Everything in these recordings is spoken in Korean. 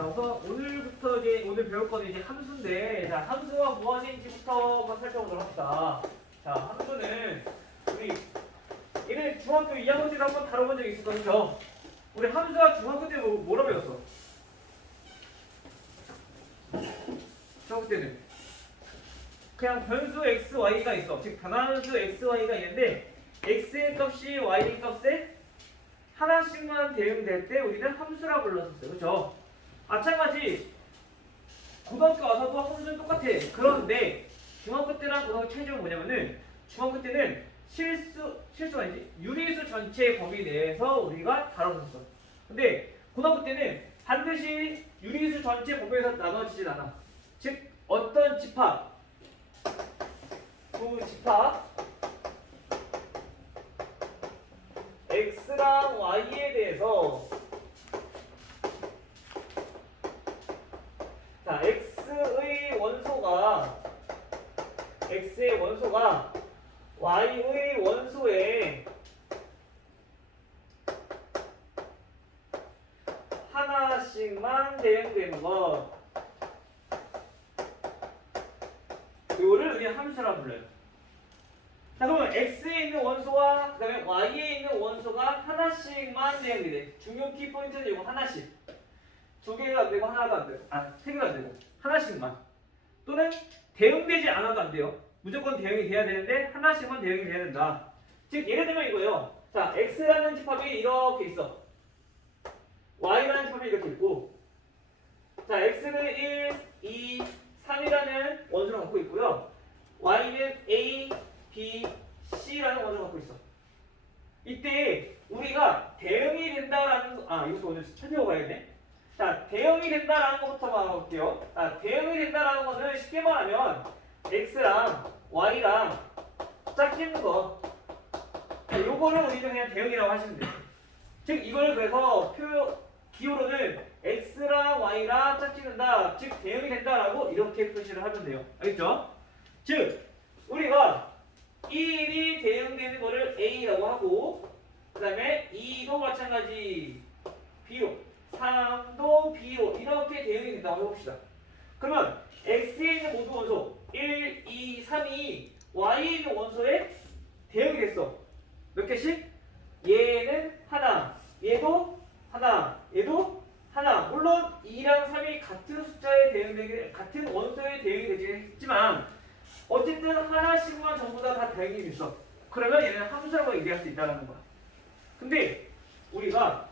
자, 우선 오늘부터 오늘 배울 거는 이제 함수인데, 자, 함수가 무엇인지부터 한번 살펴보도록 합시다. 자, 함수는 우리 얘네 중학교 2학년 때도 한번 다뤄본 적이 있었던 거죠. 우리 함수가 중학교 때 뭐라 배웠어? 중학교 때는 그냥 변수 x, y가 있어. 즉 변환수 x, y가 있는데 x의 값이 y의 값에 하나씩만 대응될 때 우리는 함수라 불렀었어요. 그렇죠? 마찬가지 고등학교 와서도 함수는 똑같아. 그런데 중학교 때랑 고등학교 차이점은 뭐냐면은 중학교 때는 실수가 아니지 유리수 전체 범위 내에서 우리가 다뤘었어. 근데 고등학교 때는 반드시 유리수 전체 범위에서 나눠지진 않아. 즉 어떤 집합 그 집합 x랑 y에 대해서 자 x의 원소가 y의 원소에 하나씩만 대응되는 것, 이거를 우리는 함수라 불러요. 자, 그러면 x에 있는 원소와 그 다음에 y에 있는 원소가 하나씩만 대응이 돼. 중요 키포인트는 이거 하나씩. 두 개가 안 되고 하나도 안 되고, 세 개가 안 되고 하나씩만. 또는 대응되지 않아도 안 돼요. 무조건 대응이 돼야 되는데 하나씩만 대응이 돼야 된다. 즉 예를 들면 이거예요. 자, x라는 집합이 이렇게 있어. y라는 집합이 이렇게 있고, 자, x는 1, 2, 3이라는 원소를 갖고 있고요. y는 a, b, c라는 원소를 갖고 있어. 이때 우리가 대응이 된다라는 이것도 오늘 살펴봐야겠네. 자, 대응이 된다라는 것부터 말해볼게요. 자, 대응이 된다라는 거는 쉽게 말하면 x랑 y랑 짝짓는 거. 자, 요거를 우리는 그냥 대응이라고 하시면 돼요. 즉 이걸 그래서 기호로는 x랑 y랑 짝짓는다, 즉 대응이 된다라고 이렇게 표시를 하면 돼요. 알겠죠? 즉 우리가 1이 대응되는 거를 a라고 하고, 그 다음에 2도 마찬가지 b로, 3도 b로 이렇게 대응이 된다고 해봅시다. 그러면 x에 있는 모든 원소 1, 2, 3이 y에 있는 원소에 대응이 됐어. 몇 개씩? 얘는 하나, 얘도 하나, 얘도 하나. 물론 2랑 3이 같은 숫자에 대응되게, 같은 원소에 대응이 되긴 했지만 어쨌든 하나씩만 전부 다 대응이 됐어. 그러면 얘는 함수라고 얘기할 수 있다는 거야. 근데 우리가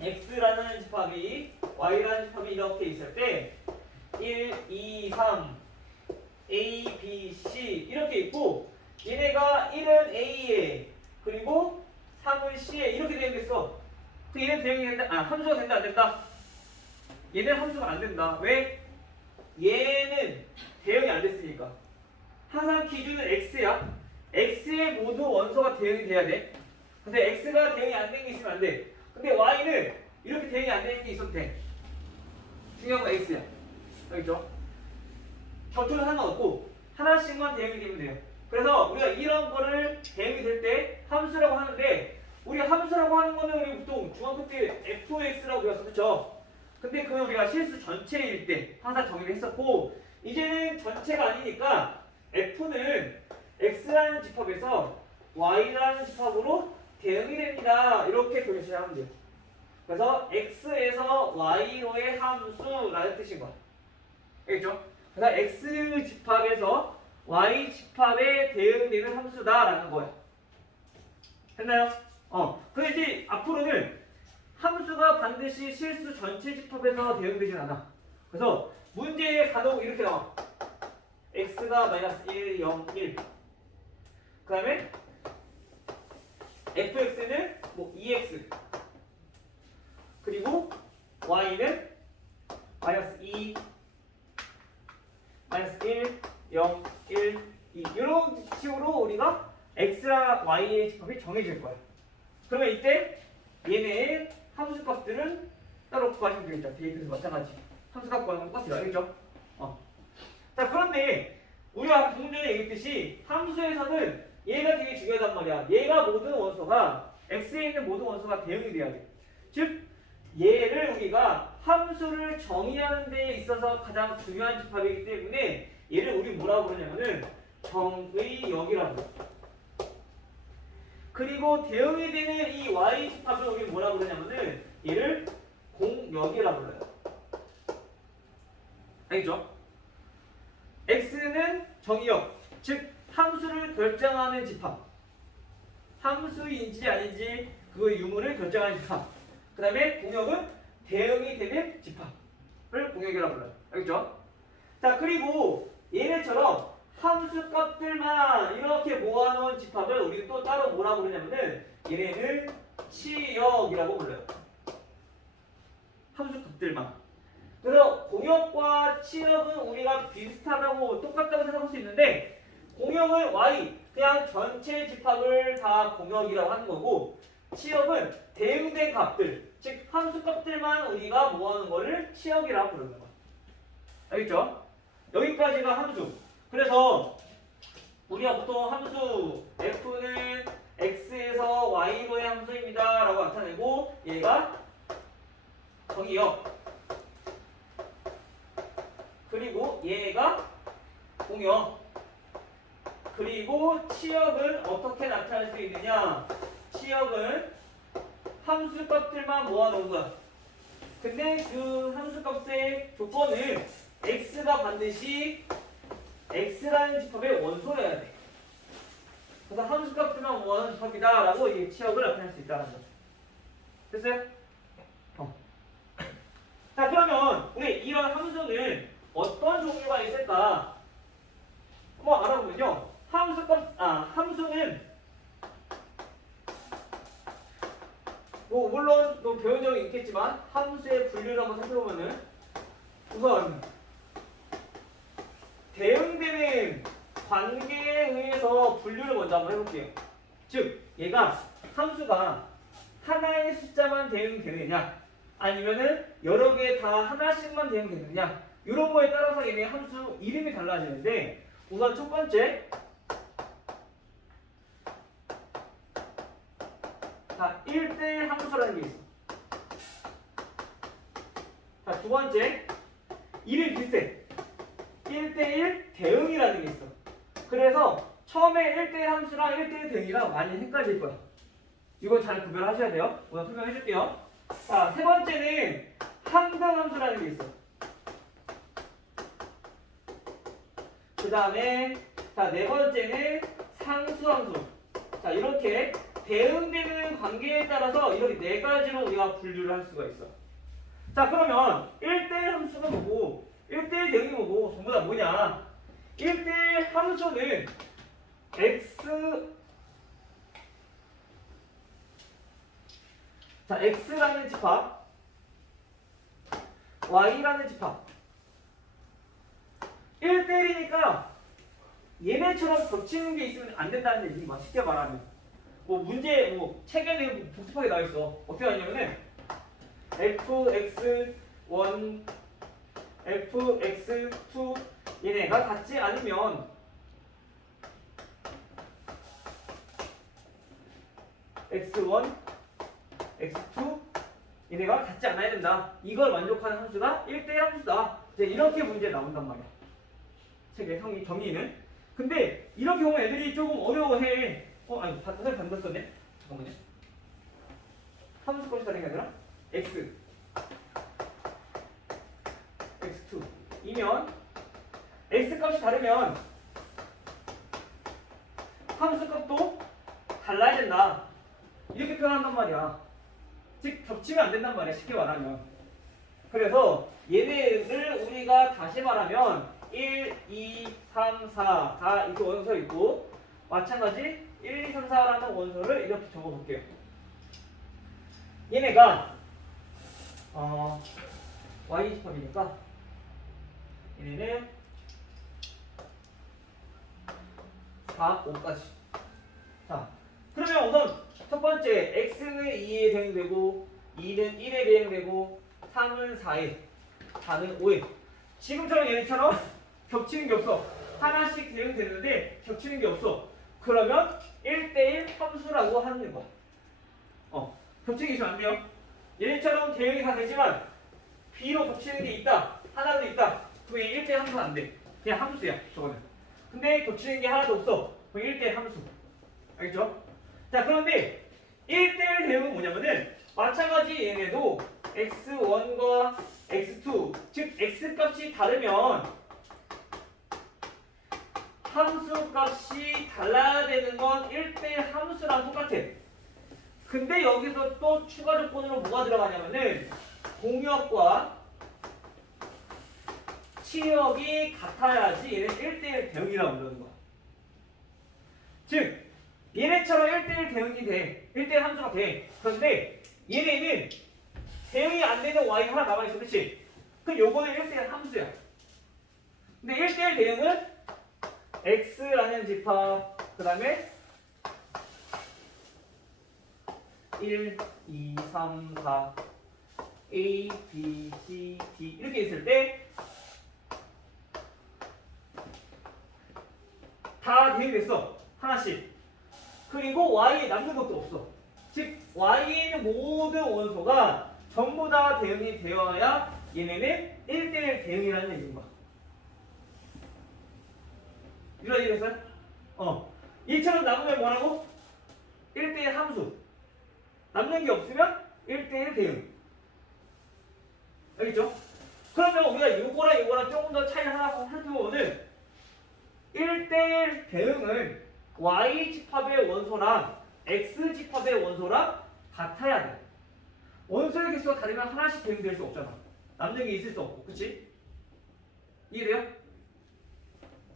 x라는 집합이 y라는 집합이 이렇게 있을 때 1, 2, 3 a, b, c 이렇게 있고, 얘네가 1은 a에 그리고 3은 c에 이렇게 대응됐어. 그 얘는 대응이 된다, 함수가 된다 안 된다? 얘는 함수가 안 된다. 왜? 얘는 대응이 안 됐으니까. 항상 기준은 x야. x의 모두 원소가 대응이 돼야 돼. 근데 x가 대응이 안 된 게 있으면 안 돼. 근데 y는 이렇게 대응이 안 되는 게 있어도 돼. 중요한 건 x야. 알겠죠? 격투는 상관없고 하나씩만 대응이 되면 돼요. 그래서 우리가 이런 거를 대응이 될 때 함수라고 하는데, 우리가 함수라고 하는 거는 우리 보통 중학교 때 fx라고 배웠어. 그쵸? 근데 그건 우리가 실수 전체일 때 항상 정의를 했었고, 이제는 전체가 아니니까 f는 x라는 집합에서 y라는 집합으로 대응이 됩니다. 이렇게 표시를 하면 돼요. 그래서 x에서 y로의 함수라는 뜻인 거야. 알겠죠? 그래서 x 집합에서 y 집합에 대응되는 함수다라는 거야. 됐나요? 근데 이제 앞으로는 함수가 반드시 실수 전체 집합에서 대응되진 않아. 그래서 문제에 간혹 이렇게 나와. x가 마이너스 1, 0, 1. 그 다음에 fx는 뭐 2x. 그리고 y는 마이너스 2, 마이너스 1, 0, 1, 2. 이런 식으로 우리가 x랑 y의 집합이 정해질 거야. 그러면 이때 얘네의 함수 값들은 따로 구하시면 되겠죠. 데이터에서 마찬가지. 함수 값 구하는 건 똑같아요. 알겠죠? 자, 그런데 우리가 방금 전에 얘기했듯이 함수에서는 얘가 되게 중요하단 말이야. 얘가 모든 원소가 x에 있는 모든 원소가 대응이 돼야 돼. 즉 얘를 우리가 함수를 정의하는 데 있어서 가장 중요한 집합이기 때문에 얘를 우리 뭐라고 부르냐면은 정의역이라고 해요. 그리고 대응이 되는 이 y 집합을 우리 뭐라고 부르냐면은 얘를 공역이라고 불러요. 알겠죠? x는 정의역, 즉 함수를 결정하는 집합. 함수인지 아닌지 그 유무를 결정하는 집합. 그 다음에 공역은 대응이 되는 집합을 공역이라고 불러요. 알겠죠? 자, 그리고 얘네처럼 함수 값들만 이렇게 모아놓은 집합을 우리는 또 따로 뭐라고 부르냐면은 얘네는 치역이라고 불러요. 함수 값들만. 그래서 공역과 치역은 우리가 비슷하다고 똑같다고 생각할 수 있는데 공역은 y 그냥 전체 집합을 다 공역이라고 하는 거고 치역은 대응된 값들 즉 함수 값들만 우리가 모아놓은 거를 치역이라고 부르는 거야. 알겠죠? 여기까지가 함수. 그래서 우리가 보통 함수 f는 x에서 y로의 함수입니다 라고 나타내고 얘가 정의역 그리고 얘가 공역 그리고 치역은 어떻게 나타낼 수 있느냐 치역은 함수값들만 모아놓은 거야. 근데 그 함수값의 조건은 x가 반드시 x라는 집합의 원소여야 돼. 그래서 함수값들만 모아놓은 집합이다 라고 이 치역을 나타낼 수 있다는 거죠. 됐어요? 자, 그러면 우리 이런 함수는 어떤 종류가 있을까? 한번 알아보면요. 함수는 뭐 물론 또 배운 적이 있겠지만 함수의 분류를 한번 살펴보면은 우선 대응되는 관계에 의해서 분류를 먼저 한번 해볼게요. 즉 얘가 함수가 하나의 숫자만 대응되느냐 아니면은 여러 개 다 하나씩만 대응되느냐 이런 거에 따라서 얘네 함수 이름이 달라지는데 우선 첫 번째 자 1대1 함수라는 게 있어. 자 두 번째 이름이 비슷해. 1대1 대응이라는 게 있어. 그래서 처음에 1대1 함수랑 1대1 대응이랑 많이 헷갈릴 거야. 이거 잘 구별하셔야 돼요. 오늘 설명해 줄게요. 자, 세 번째는 항등함수라는 게 있어. 그 다음에 자, 네 번째는 상수함수. 자, 이렇게 대응되는 관계에 따라서 이렇게 네 가지로 우리가 분류를 할 수가 있어. 자, 그러면 1대1 함수가 뭐고 1대1 대응이 뭐고 전부 다 뭐냐? 1대1 함수는 x라는 집합, y라는 집합. 1대1이니까 얘네처럼 겹치는 게 있으면 안 된다는 얘기. 쉽게 말하면. 뭐 문제, 뭐 책에는 복잡하게 나와 있어. 어떻게 하냐면은 fx1, fx2 얘네가 같지 않으면 x1, x2 얘네가 같지 않아야 된다. 이걸 만족하는 함수가 1대1 함수다. 이제 이렇게 문제 나온단 말이야. 책의 정의는. 근데 이렇게 보면 애들이 조금 어려워해. 아니, 선생님 반대 썼네. 잠깐만요. 함수 값이 다른 게 아니라 x, x2 이면 x 값이 다르면 함수 값도 달라야 된다. 이렇게 표현한단 말이야. 즉 겹치면 안 된단 말이야. 쉽게 말하면. 그래서 얘네를 우리가 다시 말하면 1, 2, 3, 4 다 이렇게 원소 있고 마찬가지 1, 2, 3, 4라는 원소를 이렇게 적어볼게요. 얘네가 y 집합이니까 얘네는 4, 5까지. 자, 그러면 우선 첫 번째 x는 2에 대응되고 2는 1에 대응되고 3은 4에 4는 5에 지금처럼 얘네처럼 겹치는 게 없어. 하나씩 대응되는데 겹치는 게 없어. 그러면 1대1 함수라고 하는 거야. 겹치기 있으면 안 돼요. 얘네처럼 대응이 다 되지만 B로 겹치는 게 있다. 하나도 있다. 그럼 1대 함수는 안 돼. 그냥 함수야, 저거는. 근데 겹치는 게 하나도 없어. 그럼 1대 함수. 알겠죠? 자, 그런데 1대1 대응은 뭐냐면은 마찬가지 얘네도 x1과 x2, 즉 x값이 다르면 함수값이 달라야 되는 건 1대1 함수랑 똑같아. 근데 여기서 또 추가 조건으로 뭐가 들어가냐면은 공역과 치역이 같아야지 얘는 1대1 대응이라고 부르는 거야. 즉 얘네처럼 1대1 대응이 돼. 1대1 함수가 돼. 그런데 얘네는 대응이 안 되는 y가 하나 남아있어. 그치? 그럼 요거는 1대1 함수야. 근데 1대1 대응은 x라는 집합, 그 다음에 1, 2, 3, 4 A, B, C, D 이렇게 있을 때 다 대응됐어. 하나씩. 그리고 y에 남는 것도 없어. 즉 y에 있는 모든 원소가 전부 다 대응이 되어야 얘네는 1대1 대응이라는 얘기인 거야. 이해됐어요? 이처럼 남으면 뭐라고? 1대1 함수. 남는 게 없으면 1대1 대응. 알겠죠? 그러면 우리가 요거랑 요거랑 조금 더 차이 하나 살펴보면은 1대1 대응은 y 집합의 원소랑 x 집합의 원소랑 같아야 돼. 원소의 개수가 다르면 하나씩 대응될 수 없잖아. 남는 게 있을 수 없고, 그치? 이해돼요?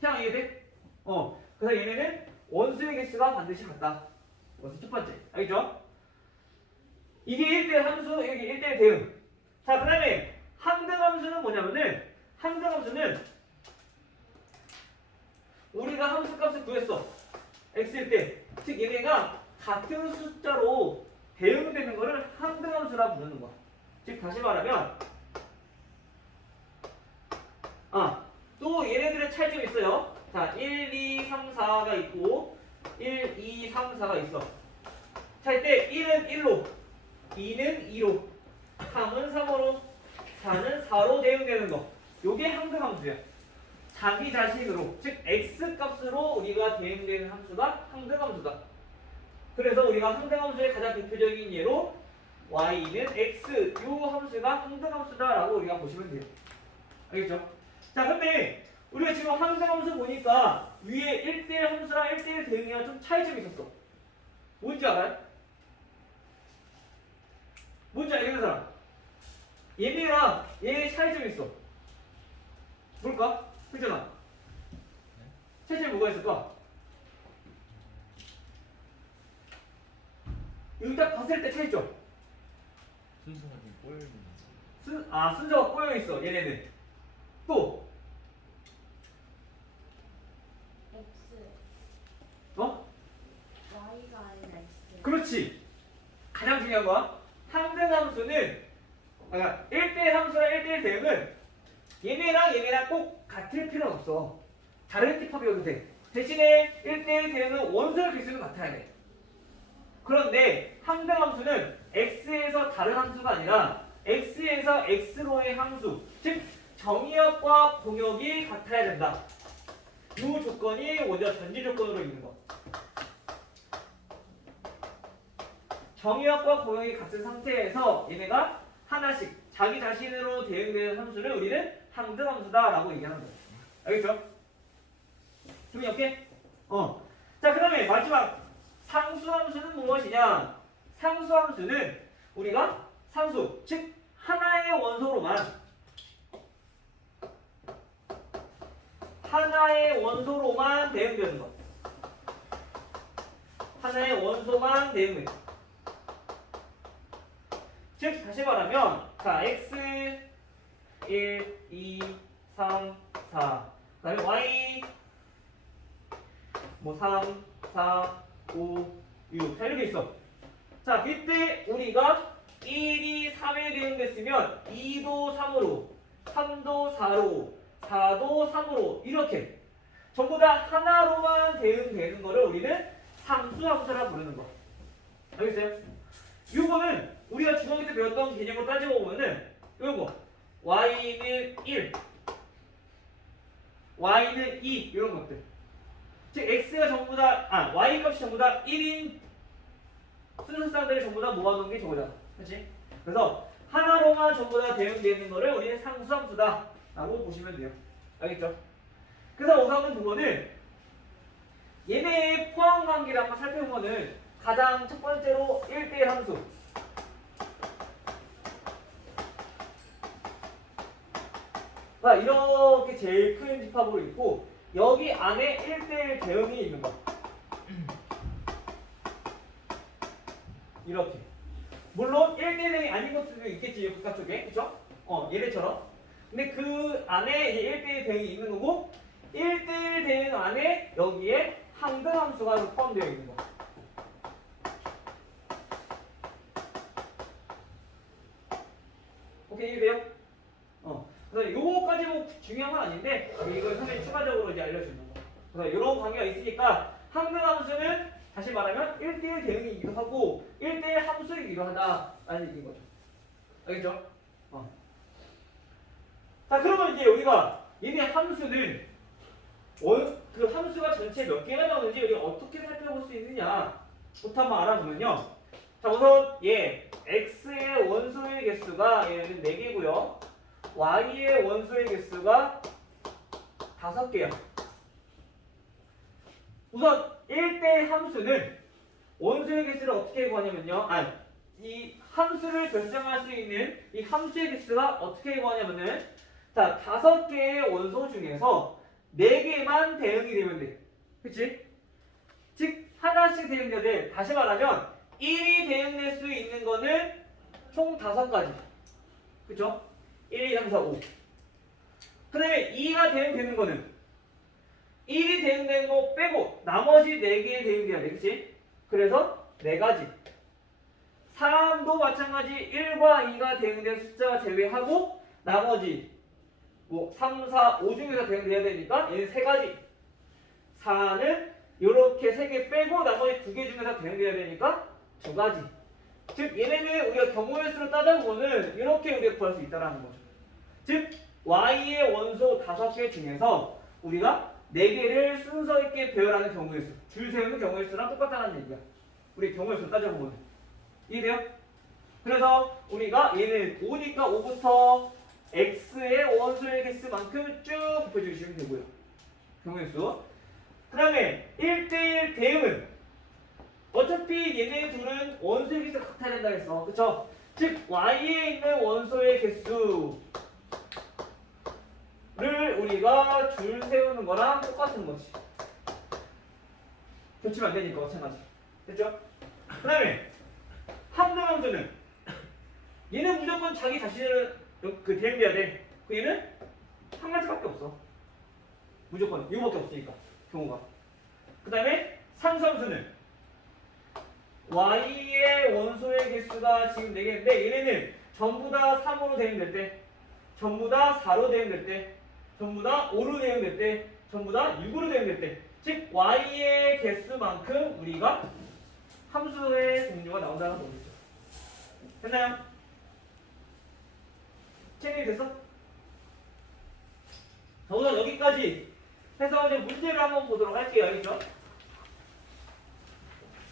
태양 이해돼? 그래서 얘네는 원소의 개수가 반드시 같다. 그것이 첫 번째. 알겠죠? 이게 1대1 함수, 이게 1대1 대응. 자, 그 다음에 항등함수는 뭐냐면은 항등함수는 우리가 함수값을 구했어. x일 때. 즉 얘네가 같은 숫자로 대응되는 거를 항등함수라 부르는 거야. 즉 다시 말하면 또 얘네들의 차이점이 있어요. 자, 1, 2, 3, 4가 있고 1, 2, 3, 4가 있어. 자, 이때 1은 1로 2는 2로 3은 3으로 4는 4로 대응되는 거. 요게 항등함수야. 자기 자신으로, 즉 x값으로 우리가 대응되는 함수가 항등함수다. 그래서 우리가 항등함수의 가장 대표적인 예로 y는 x 요 함수가 항등함수다라고 우리가 보시면 돼요. 알겠죠? 자, 근데 우리가 지금 항등함수 보니까 위에 1대1 함수랑 1대1 대응이랑 좀 차이점이 있었어. 뭔지 알아요? 뭔지 알겠는 사람? 얘네랑 얘의 차이점이 있어. 뭘까? 그잖아. 차이점이 뭐가 있을까? 여기 딱 봤을 때 차이점. 순서가 좀 꼬여 있는 순서가 꼬여 있어. 얘네는. 또 X, 어? Y가 아니라 X. 그렇지. 가장 중요한 거. 항등함수는 1대1 함수랑 1대1 대응은 얘네랑 꼭 같을 필요는 없어. 다른 집합이어도 돼. 대신에 1대1 대응은 원소의 개수는 같아야 돼. 그런데 항등함수는 x에서 다른 함수가 아니라 x에서 x로의 함수, 즉 정의역과 공역이 같아야 된다. 이 조건이 먼저 전제 조건으로 있는 거. 정의역과 공역이 같은 상태에서 얘네가 하나씩 자기 자신으로 대응되는 함수를 우리는 항등함수다라고 얘기하는 거예요. 알겠죠? 좀 이렇게? 자, 그다음에 마지막 상수함수는 무엇이냐? 상수함수는 우리가 상수, 즉 하나의 원소로만 대응되는 것. 하나의 원소만 대응돼. 즉 다시 말하면 자, x 1, 2, 3, 4 그다음에 y 3, 4, 5, 6 자, 이렇게 있어. 자, 이때 우리가 1이 3에 대응됐으면 2도 3으로 3도 4로 4도 3으로 이렇게 전부 다 하나로만 대응되는 거를 우리는 상수함수라 부르는 거. 알겠어요? 이거는 우리가 중학교 때 배웠던 개념으로 따지고 보면은 요거 y는 1, y는 2 이런 것들. 즉 x가 전부 다 y 값이 전부 다 1인 순서상들을 전부 다 모아놓은 게 저거잖아. 그렇지? 그래서 하나로만 전부 다 대응되는 거를 우리는 상수함수다 라고 보시면 돼요. 알겠죠? 그래서 우선 부분은 얘네의 포함 관계를 한번 살펴보면은 가장 첫 번째로 1대1 함수. 자, 이렇게 제일 큰 집합으로 있고 여기 안에 1대1 대응이 있는 거. 이렇게. 물론 1대1 대응이 아닌 것들도 있겠지, 바깥쪽에. 그쵸? 얘네처럼. 근데 그 안에 이제 1대1 대응이 있는 거고 1대1 대응 안에 여기에 항등함수가 포함되어 있는 거. 오케이, 이해돼요? 그래서 요거까지 뭐 중요한 건 아닌데 이걸 선생님이 추가적으로 이제 알려주는 거. 그래서 이런 관계가 있으니까 항등함수는 다시 말하면 1대1 대응이기도 하고 1대1 함수이기도 하다라는 얘기인 거죠. 알겠죠? 자, 그러면 이제 우리가 얘네 함수는 그 함수가 전체 몇 개가 나오는지 우리가 어떻게 살펴볼 수 있느냐부터 한번 알아보면요. 자, 우선 얘 x의 원소의 개수가 얘는 4개고요. y의 원소의 개수가 5개야. 우선 1대 함수는 원소의 개수를 어떻게 구하냐면요. 이 함수를 결정할 수 있는 이 함수의 개수가 어떻게 구하냐면은 자, 5개의 원소 중에서 4개만 대응이 되면 돼. 그치? 즉 하나씩 대응돼야 돼. 다시 말하면 1이 대응될 수 있는 거는 총 5가지. 그쵸? 1, 2, 3, 4, 5. 그 다음에 2가 대응되는 거는 1이 대응되는 거 빼고 나머지 4개에 대응돼야 돼. 그치? 그래서 4가지. 3도 마찬가지 1과 2가 대응된 숫자 제외하고 나머지 3, 4, 5 중에서 대응돼야 되니까 얘는 3가지. 4는 이렇게 3개 빼고 나머지 2개 중에서 대응돼야 되니까 2가지. 즉 얘네는 우리가 경우의 수로 따져보면 이렇게 우리가 구할 수 있다는 거죠. 즉 y의 원소 5개 중에서 우리가 4개를 순서 있게 배열하는 경우의 수, 줄 세우는 경우의 수랑 똑같다는 얘기야. 우리 경우의 수로 따져보면. 이해돼요? 그래서 우리가 얘는 5니까 5부터 x의 원소의 개수만큼 쭉 곱해주시면 되고요. 경우의 수. 그 다음에 1대1 대응은 어차피 얘네 둘은 원소의 개수가 같아야 된다 했어. 그쵸? 즉 y에 있는 원소의 개수를 우리가 줄 세우는 거랑 똑같은 거지. 겹치면 안 되니까 마찬가지. 됐죠? 그 다음에 함등함수는 얘는 무조건 자기 자신을 대응돼야 돼. 그 얘는 한 가지밖에 없어. 무조건 이거밖에 없으니까 경우가. 그 다음에 상수함수는 y의 원소의 개수가 지금 4개인데 얘네는 전부 다 3으로 대응될 때, 전부 다 4로 대응될 때, 전부 다 5로 대응될 때, 전부 다 6으로 대응될 때, 즉 y의 개수만큼 우리가 함수의 종류가 나온다는 거겠죠. 됐나요? 체인이 됐어? 자, 우선 여기까지 해서 이제 문제를 한번 보도록 할게요. 알겠죠?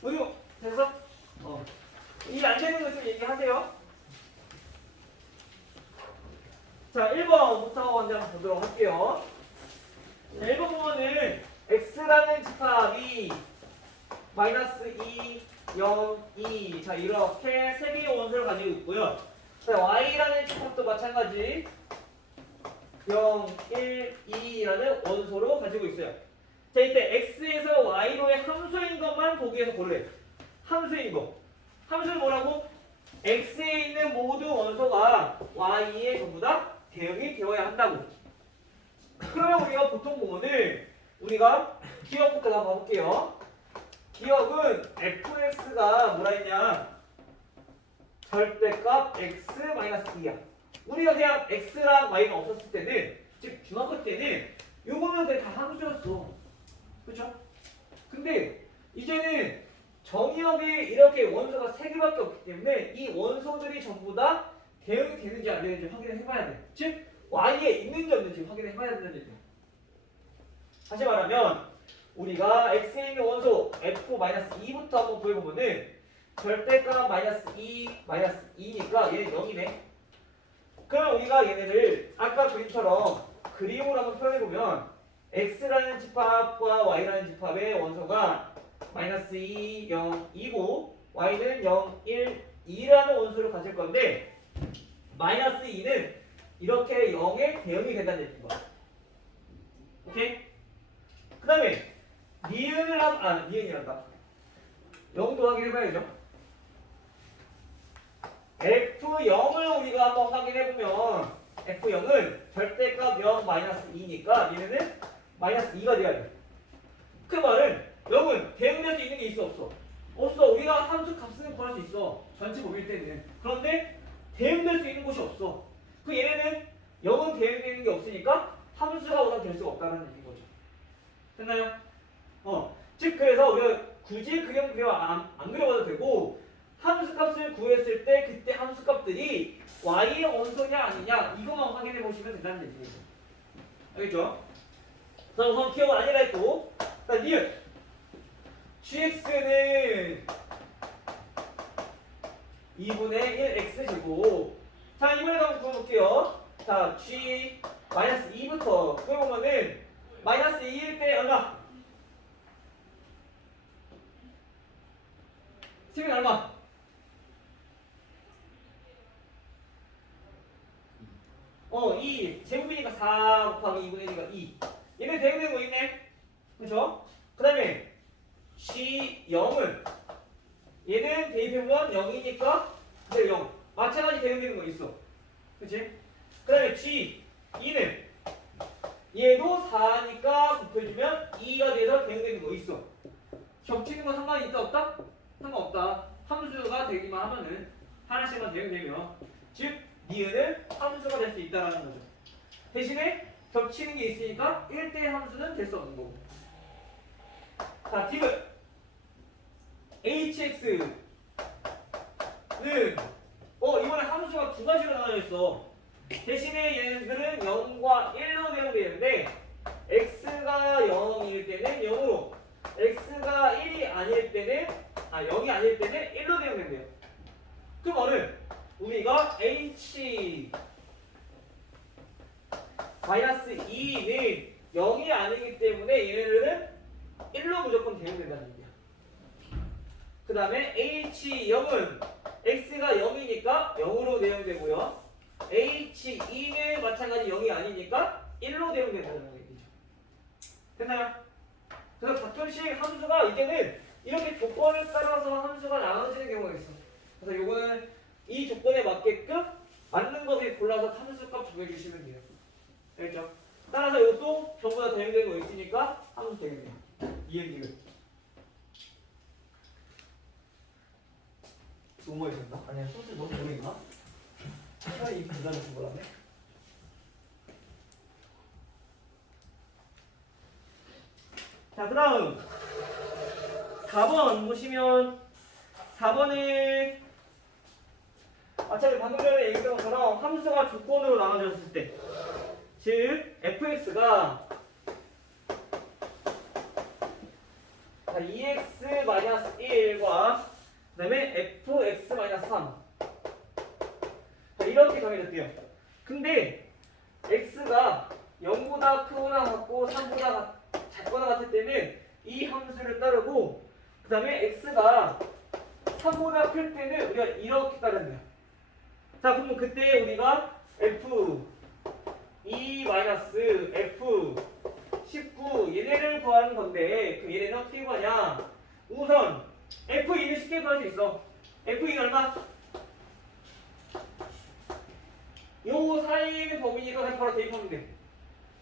우유 됐어? 이해 안 되는 거 있으면 얘기하세요. 자, 1번부터 먼저 한번 보도록 할게요. 1번 보면은 x라는 집합이 마이너스 2, 0, 2. 자, 이렇게 3개의 원소를 가지고 있고요. 자, y라는 집합도 마찬가지 0, 1, 2라는 원소로 가지고 있어요. 자, 이때 x에서 y로의 함수인 것만 보기 위해서 고르래. 함수인 거. 함수는 뭐라고? x에 있는 모든 원소가 y에 전부 다 대응이 되어야 한다고. 그러면 우리가 보통 보면은 우리가 기억부터 한번 봐볼게요. 기억은 fx가 뭐라 했냐? 절대값 x-2야. 우리가 그냥 x랑 y가 없었을 때는, 즉 중학교 때는 요거는 그냥 다 함수였어. 그쵸? 근데 이제는 정의역에 이렇게 원소가 3개밖에 없기 때문에 이 원소들이 전부 다 대응이 되는지 안 되는지 확인을 해봐야 돼. 즉 y에 있는지 없는지 확인을 해봐야 된다는 얘기야. 다시 말하면 우리가 x에 있는 원소 f-2부터 한번 구해보면은 절대값 -2, -2니까 얘는 0이네. 그럼 우리가 얘네를 아까 그림처럼 그림으로 한번 표현해보면 x라는 집합과 y라는 집합의 원소가 -2, 0, 2고 y는 0, 1, 2라는 원소를 가질 건데 -2는 이렇게 0에 대응이 된다는 얘기인 거야. 오케이? 그 다음에 니은이란다. 0도 확인해봐야죠. F0을 우리가 한번 확인해보면 F0은 절대값 0 -2니까 얘네는 -2가 돼야 돼. 그 말은 0은 대응될 수 있는 게 있어 없어? 없어. 우리가 함수 값은 구할 수 있어. 전체 범위일 때는. 그런데 대응될 수 있는 곳이 없어. 그 얘네는 0은 대응되는 게 없으니까 함수가 우선 될 수가 없다는 얘기인 거죠. 됐나요? 즉 그래서 우리가 굳이 그냥 안 그려봐도 되고 함수 값을 구했을 때 그때 함수 값들이 y의 원소냐 아니냐 이것만 확인해 보시면 된다는 얘기예요. 알겠죠? 자 우선 기억을 아니라 했고 자 니은 gx는 2분의 1x제곱. 자 이번에도 한번 구해볼게요. 자 g -2부터 구해보면은 -2일 때 얼마? 세면 얼마? 2 제곱이니까 4 곱하기 2분의 1이니까 2. 얘는 대응되는 거 있네. 그렇죠? 그 다음에 G0은 얘는 대입해보면 0이니까 그대로 0. 마찬가지 대응되는 거 있어. 그치? 그 다음에 G2는 얘도 4니까 곱해주면 2가 돼서 대응되는 거 있어. 겹치는 거 상관이 있다 없다? 상관없다. 함수가 되기만 하면은 하나씩만 대응되면 즉 니은은 함수가 될 수 있다는 거죠. 대신에 겹치는 게 있으니까 1대 함수는 될 수 없는 거고. 자, 디귿 hx는 이번에 함수가 두 가지로 나눠져 있어. 대신에 얘네들은 0과 1로 대응되는데 x가 0일 때는 0으로 x가 1이 아닐 때는 0이 아닐 때는 1로 대응된대요. 그 말은 우리가 h -2는 0이 아니기 때문에 얘네들은 1로 무조건 대응된다는 얘기야. 그 다음에 h0은 x가 0이니까 0으로 대응되고요. h2는 마찬가지 0이 아니니까 1로 대응된다는 얘기죠. 됐나요? 그래서 가끔씩 함수가 이제는 이렇게 조건을 따라서 함수가 나눠지는 경우가 있어. 그래서 요거는 이 조건에 맞게끔 맞는 것을 골라서 함수값 정해주시면 돼요. 알겠죠? 따라서 이것도 전부 다 대응되는 거 있으니까 함수 되겠네요. 이해기를. 너무 많이 썼나? 아니야, 소스 너무 오래 있나? 차라리 이 부담을 준 거라네. 자, 그 다음 4번 보시면 4번에 어차피 방금 전에 얘기했던 것처럼 함수가 조건으로 나눠졌을 때 즉 fx가 2x-1과 그 다음에 fx-3 이렇게 정해졌대요. 근데 x가 0보다 크거나 같고 3보다 작거나 같을 때는 이 함수를 따르고 그 다음에 x가 3보다 클 때는 우리가 이렇게 따른다. 자 그러면 그때 우리가 f2-f19 얘네를 구하는 건데 그 얘네는 어떻게 구하냐. 우선 f2는 쉽게 구할 수 있어. f2는 얼마? 요 사이에 있는 범위니까 그냥 바로 대입하면 돼.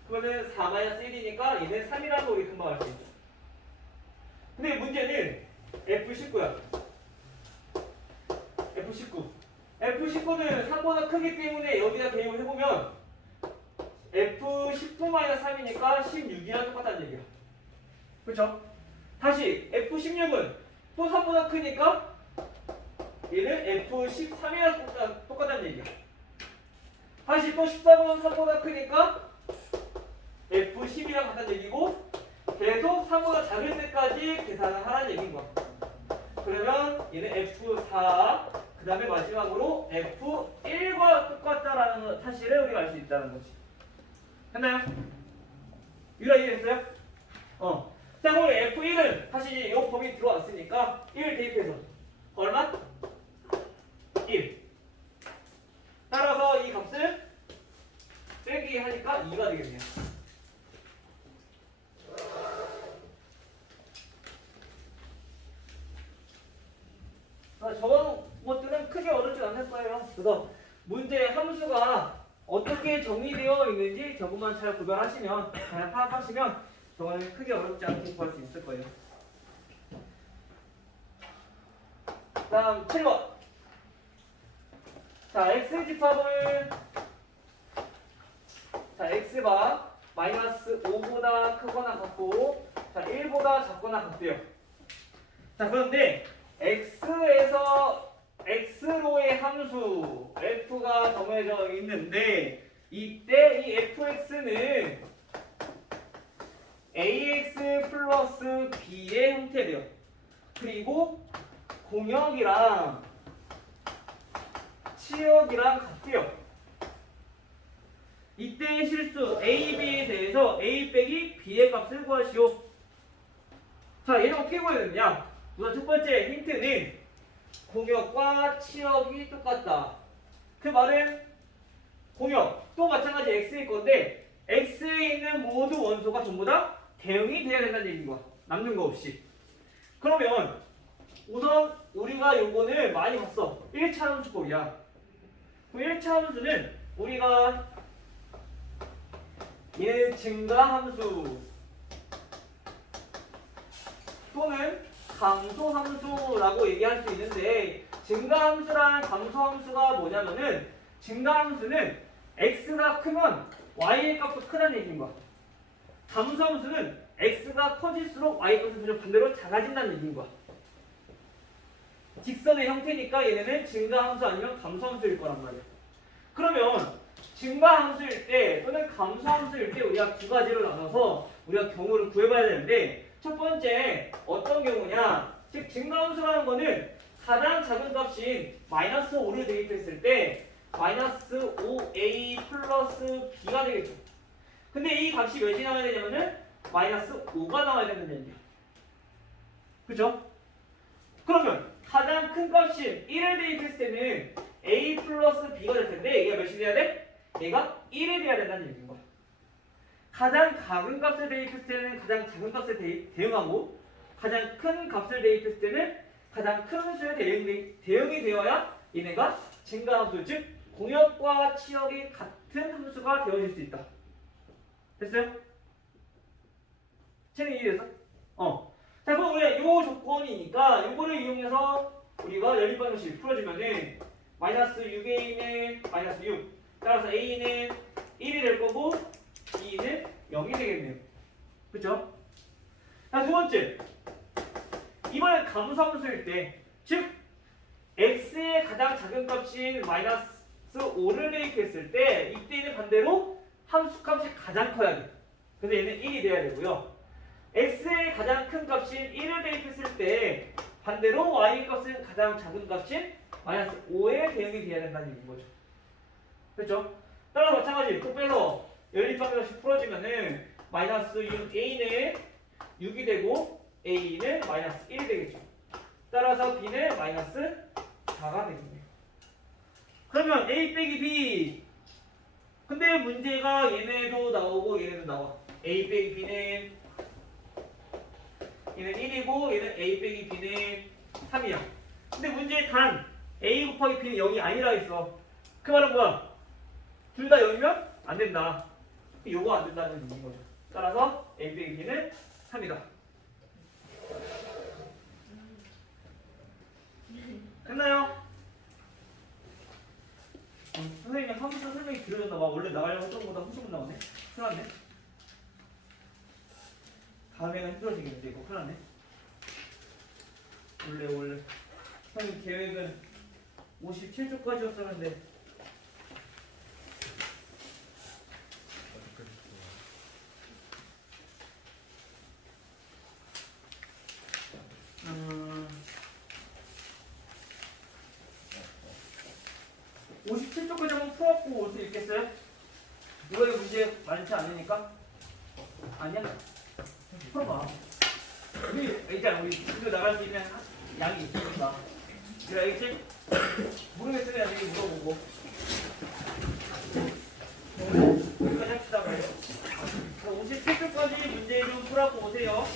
그러면 4-1이니까 얘는 3이라고 우리 금방 알 수 있죠. 근데 문제는 F19야. F19는 3보다 크기 때문에 여기다 대입을 해보면 F19-3이니까 16이랑 똑같다는 얘기야. 그렇죠? 다시 F16은 또 3보다 크니까 얘는 F13이랑 똑같다는 얘기야. 다시 또 14번은 3보다 크니까 F10이랑 같다는 얘기고 계속 3보다 작을 때까지 계산을 하라는 얘기인 거야. 그러면 얘는 F4 그 다음에 마지막으로 F1과 똑같다라는 사실을 우리가 알 수 있다는 거지. 했나요? 유라 이해했어요? 자 그럼 F1은 다시 이 범위 들어왔으니까 1 대입해서 얼마? 1. 따라서 이 값을 빼기 하니까 2가 되겠네요. 저런 것들은 크게 어렵지 않을 거예요. 그래서 문제 함수가 어떻게 정리되어 있는지 저것만 잘 구별하시면, 잘 파악하시면 저거는 크게 어렵지 않게 구할 수 있을 거예요. 다음 7번. 자, x집합을 자, x가 마이너스 5보다 크거나 같고 자, 1보다 작거나 같대요. 자, 그런데 x에서 x로의 함수 f가 정해져 있는데 이때 이 fx는 ax 플러스 b의 형태래요. 그리고 공역이랑 치역이랑 같대요. 이때의 실수 a, b에 대해서 a 빼기 b의 값을 구하시오. 자, 얘는 어떻게 구해야 되느냐? 우선 첫 번째 힌트는 공역과 치역이 똑같다. 그 말은 공역 또 마찬가지 x일 건데 x에 있는 모든 원소가 전부 다 대응이 돼야 된다는 얘기인 거야. 남는 거 없이. 그러면 우선 우리가 요거는 많이 봤어. 1차 함수법이야. 그럼 1차 함수는 우리가 얘 증가함수 또는 감소함수라고 얘기할 수 있는데 증가함수랑 감소함수가 뭐냐면은 증가함수는 x가 크면 y의 값도 크다는 얘기인 거야. 감소함수는 x가 커질수록 y의 값은 반대로 작아진다는 얘기인 거야. 직선의 형태니까 얘네는 증가함수 아니면 감소함수일 거란 말이야. 그러면 증가함수일 때 또는 감소함수일 때 우리가 두 가지로 나눠서 우리가 경우를 구해봐야 되는데 첫 번째 어떤 경우냐, 즉 증가함수라는 거는 가장 작은 값인 마이너스 5를 대입했을 때 마이너스 5a 플러스 b가 되겠죠. 근데 이 값이 몇이 나와야 되냐면은 마이너스 5가 나와야 되는 얘기야. 그죠? 그러면 가장 큰 값인 1을 대입했을 때는 a 플러스 b가 될 텐데 얘가 몇이 돼야 돼? 얘가 1이 돼야 된다는 얘기인 거야. 가장 작은 값을 대입했을 때는 가장 작은 값을 대응하고 가장 큰 값을 대입했을 때는 가장 큰 수에 대응이 되어야 얘네가 증가함수, 즉 공역과 치역이 같은 함수가 되어질 수 있다. 됐어요? 쟤는 이해됐어? 자, 그럼 우리가 요 조건이니까 요거를 이용해서 우리가 연립방정식 풀어주면은 마이너스 6a는 마이너스 6 따라서 a는 1이 될 거고 b는 0이 되겠네요. 그쵸? 자, 두 번째 이번엔 감소함수일 때, 즉 x의 가장 작은 값인 마이너스 5를 대입했을 때 이때는 반대로 함수 값이 가장 커야 돼. 그래서 얘는 1이 돼야 되고요. x의 가장 큰 값인 1을 대입했을 때 반대로 y의 값은 가장 작은 값인 마이너스 5에 대응이 돼야 된다는 얘기인 거죠. 그렇죠? 따라서 마찬가지 또 빼서 연립방정식 풀어주면은 마이너스 6a는 6이 되고 a는 마이너스 1이 되겠죠. 따라서 b는 마이너스 4가 되겠네요. 그러면 a 빼기 b, 근데 문제가 얘네도 나오고 얘네도 나와. a 빼기 b는 얘는 1이고 얘는 a 빼기 b는 3이야. 근데 문제의 단 a 곱하기 b는 0이 아니라 했어. 그 말은 뭐야? 둘 다 0이면 안 된다. 요거 안 된다는 얘기인 거죠. 따라서 a 빼기 b는 3이다. 됐나요? 선생님이 함수 설명이 길어졌나 봐. 원래 나가려고 했던 것보다 훨씬 못 나오네. 큰일 났네. 다음에는 힘들어지겠는데 이거 큰일 났네. 원래 선생님 계획은 57초까지였었는데 57쪽까지 한번 풀어갖고 올 수 있겠어요? 이거의 문제 많지 않으니까? 아니야? 풀어봐. 우리 일단 우리 집에 나갈 수 있는 양이 있으니까. 그래 알겠지? 모르겠으면 나중에 물어보고. 여기까지 합시다. 57쪽까지 문제 좀 풀어갖고 오세요.